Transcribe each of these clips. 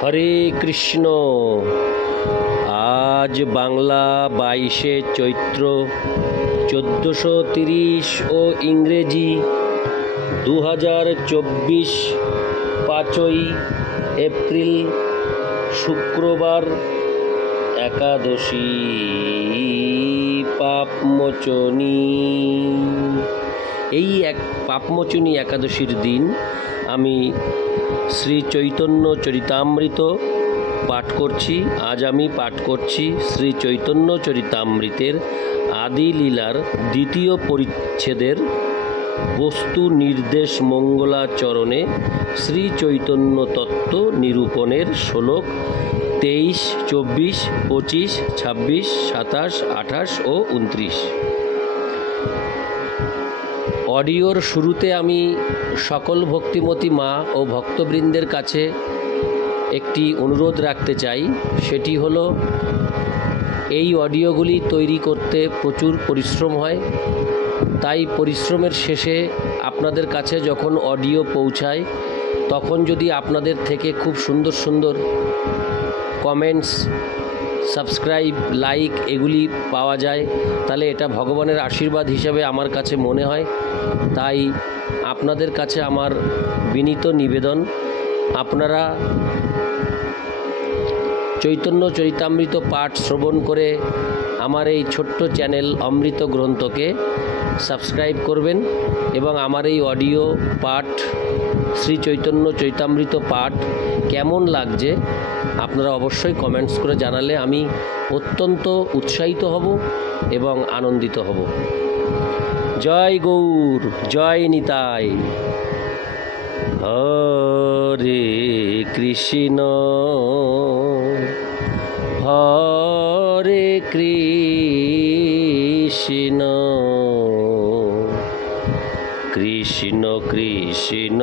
হরে কৃষ্ণ। আজ বাংলা 22শে চৈত্র 1430 ও ইংরেজি 2024 5ই এপ্রিল শুক্রবার, একাদশী পাপমোচনী। এই পাপমোচনী একাদশীর দিন আমি শ্রী চৈতন্য চরিতামৃত পাঠ করছি। আজ আমি পাঠ করছি শ্রী চৈতন্য চরিতামৃতের আদি লীলার দ্বিতীয় পরিচ্ছেদের বস্তু নির্দেশ মঙ্গলাচরণে শ্রী চৈতন্য তত্ত্ব নিরূপণের শ্লোক 23, 24, 25, 26, 27, 28 ও 29। অডিওর শুরুতে আমি সকল ভক্তিমতী মা ও ভক্তবৃন্দের কাছে একটি অনুরোধ রাখতে চাই। সেটি হলো, এই অডিওগুলি তৈরি করতে প্রচুর পরিশ্রম হয়। তাই পরিশ্রমের শেষে আপনাদের কাছে যখন অডিও পৌঁছায়, তখন যদি আপনাদের থেকে খুব সুন্দর সুন্দর কমেন্টস, সাবস্ক্রাইব, লাইক এগুলি পাওয়া যায়, তাহলে এটা ভগবানের আশীর্বাদ হিসাবে আমার কাছে মনে হয়। তাই আপনাদের কাছে আমার বিনীত নিবেদন, আপনারা চৈতন্য চরিতামৃত পাঠ শ্রবণ করে আমার এই ছোট্ট চ্যানেল অমৃত গ্রন্থকে সাবস্ক্রাইব করবেন এবং আমার এই অডিও পাঠ, শ্রী চৈতন্য চরিতামৃত পাঠ কেমন লাগছে আপনারা অবশ্যই কমেন্টস করে জানালে আমি অত্যন্ত উৎসাহিত হব এবং আনন্দিত হব। জয় গৌর, জয় নিতাই। হরে কৃষ্ণ হরে কৃষ্ণ কৃষ্ণ কৃষ্ণ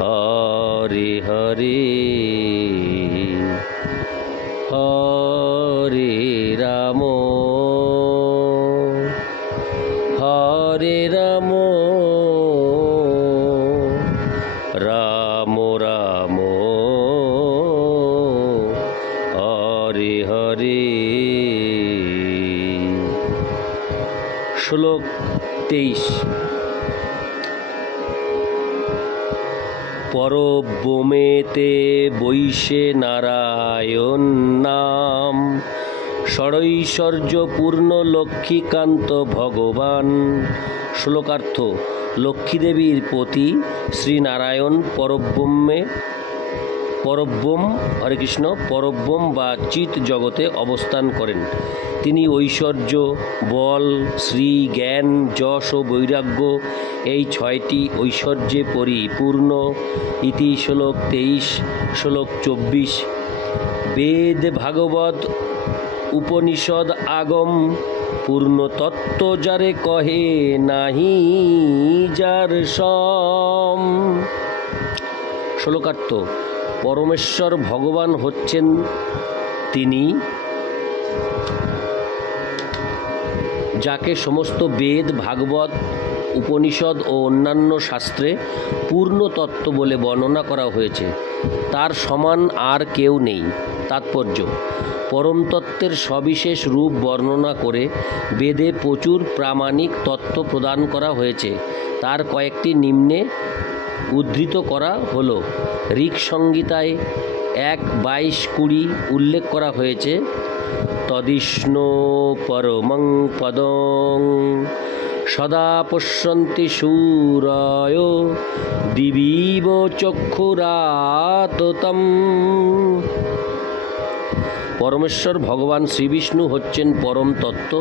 হরে হরে, হরে রাম হরে রাম রাম রাম হরে হরে। শ্লোক 23। পরব্রহ্মেতে বৈশে নারায়ণ নাম, ষড়ৈশ্বর্য পূর্ণ লক্ষ্মীকান্ত ভগবান। শ্লোকার্থ: লক্ষ্মীদেবীর পতি শ্রীনারায়ণ পরব্রহ্ম হরে কৃষ্ণ পরব্রহ্ম বা চিৎ জগতে অবস্থান করেন। তিনি ঐশ্বর্য, বল, শ্রী, জ্ঞান, যশ ও বৈরাগ্য এই 6টি ঐশ্বর্যে পরিপূর্ণ। ইতি শ্লোক 23। শ্লোক 24। বেদ, ভাগবত, উপনিষদ, আগম পূর্ণ তত্ত্ব যারে কহে নাহি যার সম। শ্লোকার্থ: পরমেশ্বর ভগবান হচ্ছেন তিনি যাকে সমস্ত বেদ, ভাগবত, উপনিষদ ও অন্যান্য শাস্ত্রে পূর্ণ তত্ত্ব বলে বর্ণনা করা হয়েছে। তার সমান আর কেউ নেই। তাৎপর্য: পরম তত্ত্বের সবিশেষ রূপ বর্ণনা করে বেদে প্রচুর প্রামাণিক তত্ত্ব প্রদান করা হয়েছে। তার কয়েকটি নিম্নে উদ্ধৃত করা হলো। ঋক সংহিতায় 1:22-20 উল্লেখ করা হয়েছে, তদিষ্ণো পরমং পদং সদা পশ্যন্তি সূরয় দিবিব চক্ষুরাততম। পরমেশ্বর ভগবান শ্রীবিষ্ণু হচ্ছেন পরম তত্ত্ব,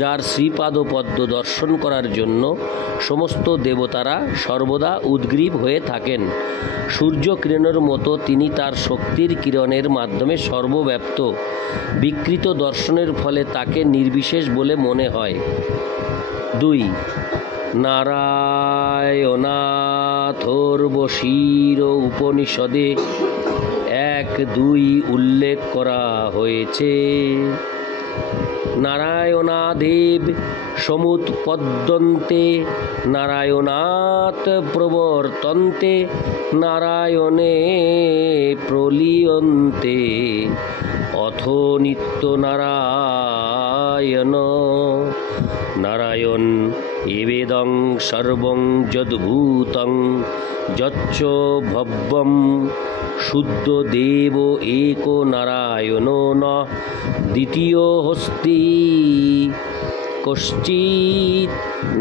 যার শ্রীপাদপদ্ম দর্শন করার জন্য সমস্ত দেবতারা সর্বদা উদ্গ্রীব হয়ে থাকেন। সূর্য কিরণের মতো তিনি তার শক্তির কিরণের মাধ্যমে সর্বব্যাপ্ত। বিকৃত দর্শনের ফলে তাকে নির্বিশেষ বলে মনে হয়। 2. নারায়ণাথর্বশীর উপনিষদে 1:2 উল্লেখ করা হয়েছে। নারায়ণাদেব সমুৎপদ্যন্তে নারায়ণাৎ প্রবর্তন্তে নারায়ণে প্রলীয়ন্তে অথ নিত্য নারায়ণ নারায়ণ এবেদং সর্বং যদ্ভূতং যচ্চ ভব্যম শুদ্ধ দেব এক নারায়ণ ন দ্বিতীয় হস্তি কশ্চিৎ।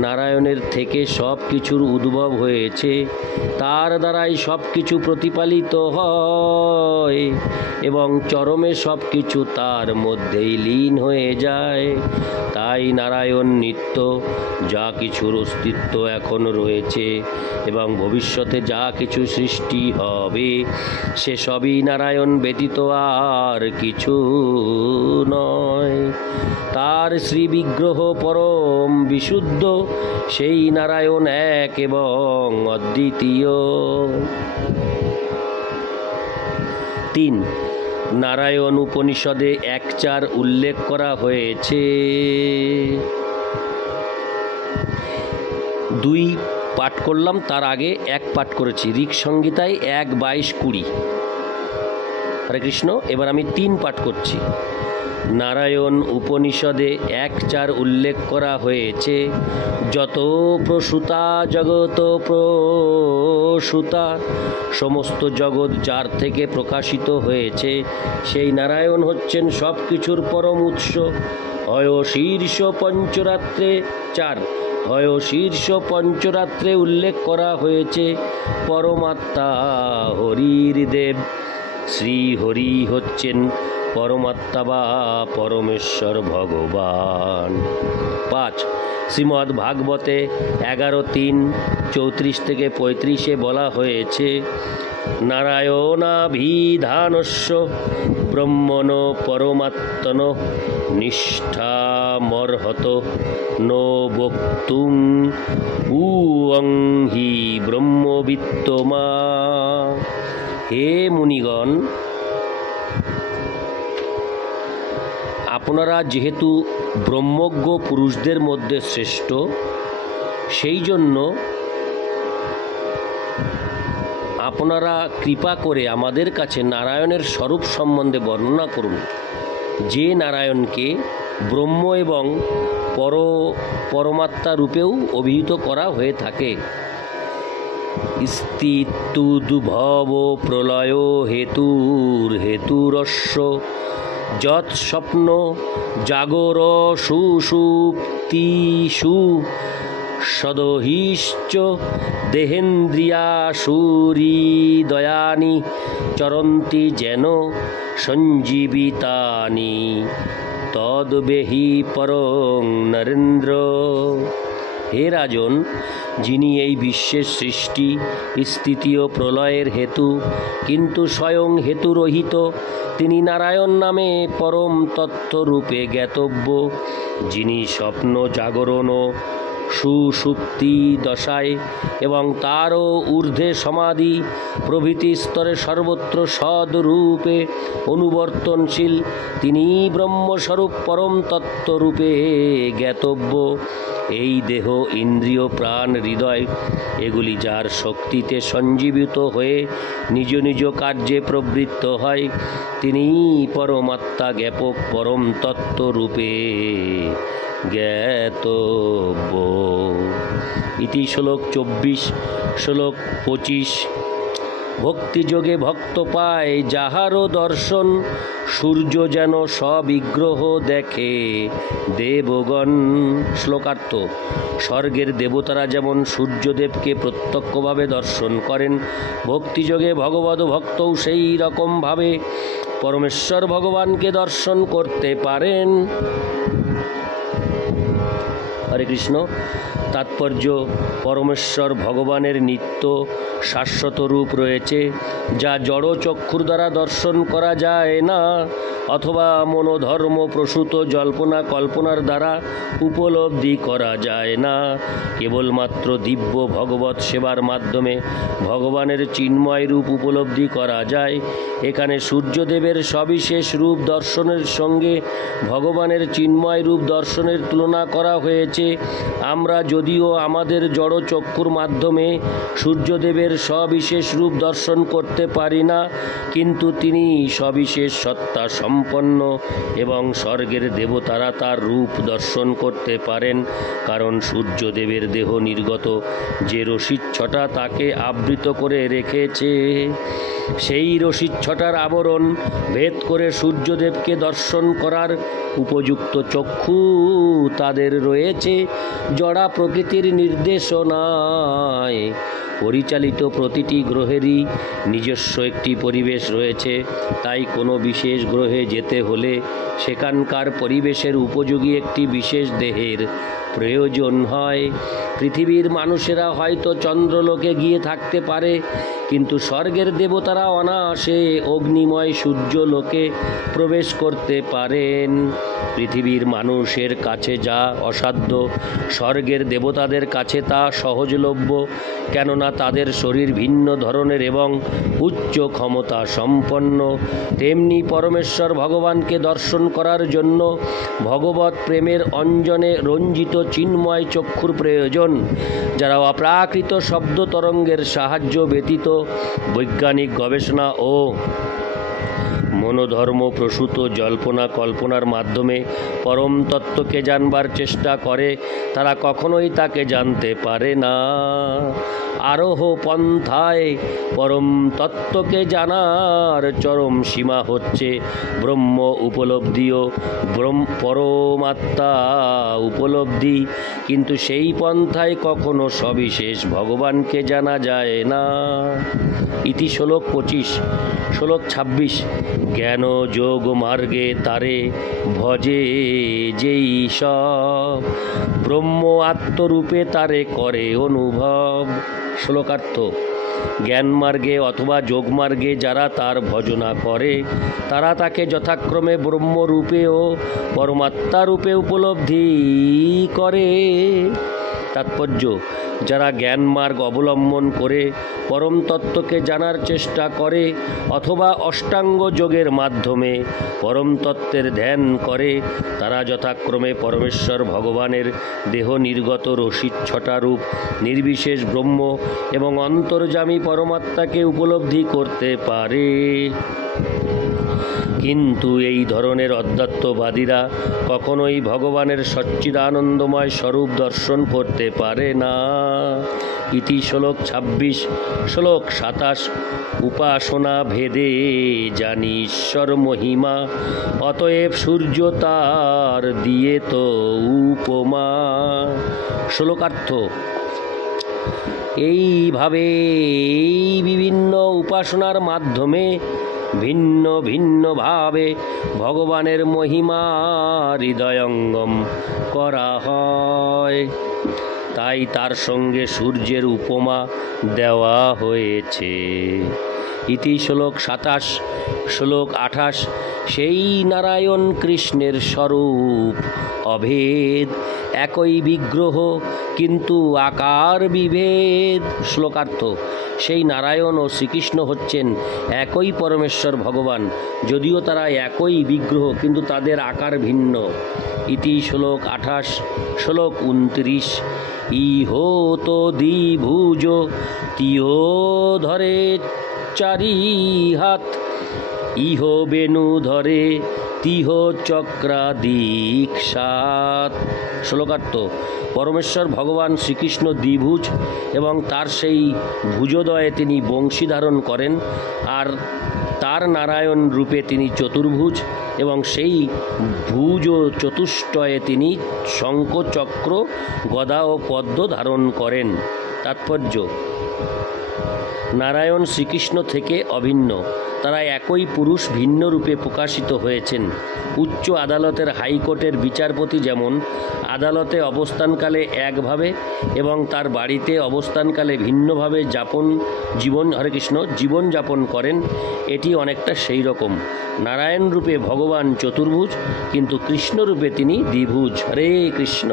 নারায়ণের থেকে সব কিছুর উদ্ভব হয়েছে, তার দ্বারাই সব কিছু প্রতিপালিত হয় এবং চরমে সব কিছু তার মধ্যেই লীন হয়ে যায়। তাই নারায়ণ নিত্য। যা কিছুর অস্তিত্ব এখন রয়েছে এবং ভবিষ্যতে যা কিছু সৃষ্টি হবে সে সবই নারায়ণ ব্যতীত আর কিছু নয়। তার শ্রীবিগ্রহ পরম বিশুদ্ধ, সেই নারায়ণ এক এবং অদ্বিতীয়। 3. নারায়ণ উপনিষদে 1-4 উল্লেখ করা হয়েছে। 2 পাঠ করলাম, তার আগে 1 পাঠ করেছি। ঋক সংহিতায় 1:22-20। হরে কৃষ্ণ। এবার আমি 3 পাঠ করছি। নারায়ণ উপনিষদে 1-4 উল্লেখ করা হয়েছে। যত প্রসূতা জগত প্রসূতা, সমস্ত জগৎ যার থেকে প্রকাশিত হয়েছে সেই নারায়ণ হচ্ছেন সব কিছুর পরম উৎস। হয় শীর্ষ পঞ্চরাত্রে 4 হয় শীর্ষ পঞ্চরাত্রে উল্লেখ করা হয়েছে পরমাত্মা হরির দেব। শ্রী হরি হচ্ছেন পরমাত্মা বা পরমেশ্বর ভগবান। 5. শ্রীমদ্ ভাগবতে 11:3-34-35 বলা হয়েছে নারায়ণাভিধানস্য ব্রহ্মণ পরমাত্মন নিষ্ঠামর্হত নো বক্তুং উয়ং হি ব্রহ্মবিত্তমা। হে মুনিগণ, আপনারা যেহেতু ব্রহ্মজ্ঞ পুরুষদের মধ্যে শ্রেষ্ঠ, সেই জন্য আপনারা কৃপা করে আমাদের কাছে নারায়ণের স্বরূপ সম্বন্ধে বর্ণনা করুন, যে নারায়ণকে ব্রহ্ম এবং পরমাত্মা রূপেও অভিহিত করা হয়ে থাকে। স্থিতুদ্ভব প্রলয় হেতুরস্য যৎ স্বপ্ন জাগর সুষুপ্তিষু সদহিশ্চ দেহেন্দ্রিয়াসুহৃদয়ানি চরন্তি যেন সঞ্জীবিতানি তদ্বেহি পরং নরেন্দ্র। হে রাজন, যিনি এই বিশ্বের সৃষ্টি স্থিতি ও প্রলয়ের হেতু কিন্তু স্বয়ং হেতুরহিত, তিনি নারায়ণ নামে পরম তত্ত্বরূপে জ্ঞাতব্য। যিনি স্বপ্ন জাগরণ ও সুষুপ্তি দশায় এবং তারও ঊর্ধ্বে সমাধি প্রভৃতি স্তরে সর্বত্র সদ্রূপে অনুবর্তনশীল, তিনি ব্রহ্মস্বরূপ পরম তত্ত্বরূপে জ্ঞাতব্য। এই দেহ, ইন্দ্রিয়, প্রাণ, হৃদয় এগুলি যার শক্তিতে সঞ্জীবিত হয়ে নিজ নিজ কার্যে প্রবৃত্ত হয়, তিনিই পরমাত্মা জ্ঞাপক পরম তত্ত্বরূপে জ্ঞাতব্য। ইতি শ্লোক 24। শ্লোক 25। ভক্তিযোগে ভক্ত পায় যাহারও দর্শন, সূর্য যেন সবিগ্রহ দেখে দেবগণ। শ্লোকার্থ: স্বর্গের দেবতারা যেমন সূর্যদেবকে প্রত্যক্ষভাবে দর্শন করেন, ভক্তিযোগে ভগবদ ভক্তও সেই রকমভাবে পরমেশ্বর ভগবানকে দর্শন করতে পারেন। হরে কৃষ্ণ। তাৎপর্য, পরমেশ্বর ভগবানের নিত্য শাশ্বত রূপ রয়েছে, যা জড় চক্ষুর দ্বারা দর্শন করা যায় না অথবা মনোধর্ম প্রসূত জল্পনা কল্পনার দ্বারা উপলব্ধি করা যায় না। কেবলমাত্র দিব্য ভগবৎ সেবার মাধ্যমে ভগবানের চিন্ময় রূপ উপলব্ধি করা যায়। এখানে সূর্যদেবের সবিশেষ রূপ দর্শনের সঙ্গে ভগবানের চিন্ময় রূপ দর্শনের তুলনা করা হয়েছে। আমরা যদিও আমাদের জড় চক্ষুর মাধ্যমে সূর্যদেবের সবিশেষ রূপ দর্শন করতে পারি না, কিন্তু তিনি সবিশেষ সত্তা সম্পন্ন এবং স্বর্গের দেবতারা তার রূপ দর্শন করতে পারেন, কারণ সূর্যদেবের দেহ নির্গত যে রশ্মিচ্ছটা তাকে আবৃত করে রেখেছে, সেই রশ্মিচ্ছটার আবরণ ভেদ করে সূর্যদেবকে দর্শন করার উপযুক্ত চক্ষু তাদের রয়েছে। জড়া প্রকৃতির নির্দেশনায় পরিচালিত প্রতিটি গ্রহেরই নিজস্ব একটি পরিবেশ রয়েছে, তাই কোনো বিশেষ গ্রহে যেতে হলে সেখানকার পরিবেশের উপযোগী একটি বিশেষ দেহের প্রয়োজন হয়। পৃথিবীর মানুষেরা হয়তো চন্দ্রলোকে গিয়ে থাকতে পারে, কিন্তু স্বর্গের দেবতারা অনায়াসে অগ্নিময় সূর্যলোকে প্রবেশ করতে পারেন। পৃথিবীর মানুষের কাছে যা অসাধ্য, স্বর্গের দেবতাদের কাছে তা সহজলভ্য, কেননা তাদের শরীর ভিন্ন ধরনের এবং উচ্চ ক্ষমতা সম্পন্ন। তেমনি পরমেশ্বর ভগবানকে দর্শন করার জন্য ভগবৎ প্রেমের অঞ্জনে রঞ্জিত চিন্ময় চক্ষুর প্রয়োজন, যারা অপ্রাকৃত শব্দ তরঙ্গের সাহায্য ব্যতীত বৈজ্ঞানিক গবেষণা ও মনোধর্ম প্রসূত জল্পনা কল্পনার মাধ্যমে পরম তত্ত্বকে জানবার চেষ্টা করে, তারা কখনোই তাকে জানতে পারে না। আরোহ পন্থায় পরম তত্ত্বকে জানার চরম সীমা হচ্ছে ব্রহ্ম উপলব্ধি ও পরমাত্মা উপলব্ধি, কিন্তু সেই পন্থায় কখনো সবিশেষ ভগবানকে জানা যায় না। ইতি শ্লোক 25। শ্লোক 26। জ্ঞান যোগ মার্গে তারে ভজে যেই সব, ব্রহ্ম আত্মরূপে তারে করে অনুভব। শ্লোকার্থ, জ্ঞান মার্গে অথবা যোগমার্গে যারা তার ভজনা করে, তারা তাকে যথাক্রমে ব্রহ্মরূপে ও পরমাত্মারূপে উপলব্ধি করে। তাৎপর্য, যারা জ্ঞান মার্গ অবলম্বন করে পরম তত্ত্বকে জানার চেষ্টা করে অথবা অষ্টাঙ্গ যোগের মাধ্যমে পরম তত্ত্বের ধ্যান করে, তারা যথাক্রমে পরমেশ্বর ভগবানের দেহ নির্গত রশ্মিচ্ছটা রূপ নির্বিশেষ ব্রহ্ম এবং অন্তর্যামী পরমাত্মাকে উপলব্ধি করতে পারে। কিন্তু এই ধরনের অধ্যাত্মবাদীরা কখনোই ভগবানের সচ্চিদানন্দময় স্বরূপ দর্শন করতে পারে না। ইতি শ্লোক 26। শ্লোক 27। উপাসনা ভেদে জানি ঈশ্বর মহিমা, অতএব সূর্য তার দিয়ে তো উপমা। শ্লোকার্থ, এইভাবে বিভিন্ন উপাসনার মাধ্যমে ভিন্ন ভিন্নভাবে ভগবানের মহিমা হৃদয়ঙ্গম করা হয়, তাই তার সঙ্গে সূর্যের উপমা দেওয়া হয়েছে। ইতি শ্লোক 27। শ্লোক 28। সেই নারায়ণ কৃষ্ণের স্বরূপ অভেদ, একই বিগ্রহ কিন্তু আকার বিভেদ। শ্লোকার্থ, সেই নারায়ণ ও শ্রীকৃষ্ণ হচ্ছেন একই পরমেশ্বর ভগবান, যদিও তারা একই বিগ্রহ কিন্তু তাদের আকার ভিন্ন। ইতি শ্লোক 28। শ্লোক 29। ইহো তো দ্বিভুজ তিহ ধরে চারি হাত, ইহ বেনু ধরে তিহ চক্রাদিক সাত। শ্লোকার্থ, পরমেশ্বর ভগবান শ্রীকৃষ্ণ দ্বিভুজ এবং তার সেই ভুজোদয়ে তিনি বংশী ধারণ করেন, আর তার নারায়ণ রূপে তিনি চতুর্ভুজ এবং সেই ভুজ ও চতুষ্টয়ে তিনি শঙ্খ চক্র গদা ও পদ্ম ধারণ করেন। তাৎপর্য, নারায়ণ শ্রীকৃষ্ণ থেকে অভিন্ন, তারা একই পুরুষ ভিন্ন রূপে প্রকাশিত হয়েছেন। উচ্চ আদালতের হাইকোর্টের বিচারপতি যেমন আদালতে অবস্থানকালে একভাবে এবং তার বাড়িতে অবস্থানকালে ভিন্নভাবে জীবনযাপন করেন, এটি অনেকটা সেই রকম। নারায়ণ রূপে ভগবান চতুর্ভুজ, কিন্তু কৃষ্ণ রূপে তিনি দ্বিভুজ। হরে কৃষ্ণ।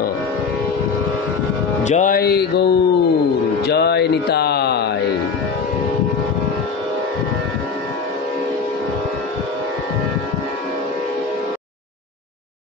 জয় গৌর, জয় নিতাই।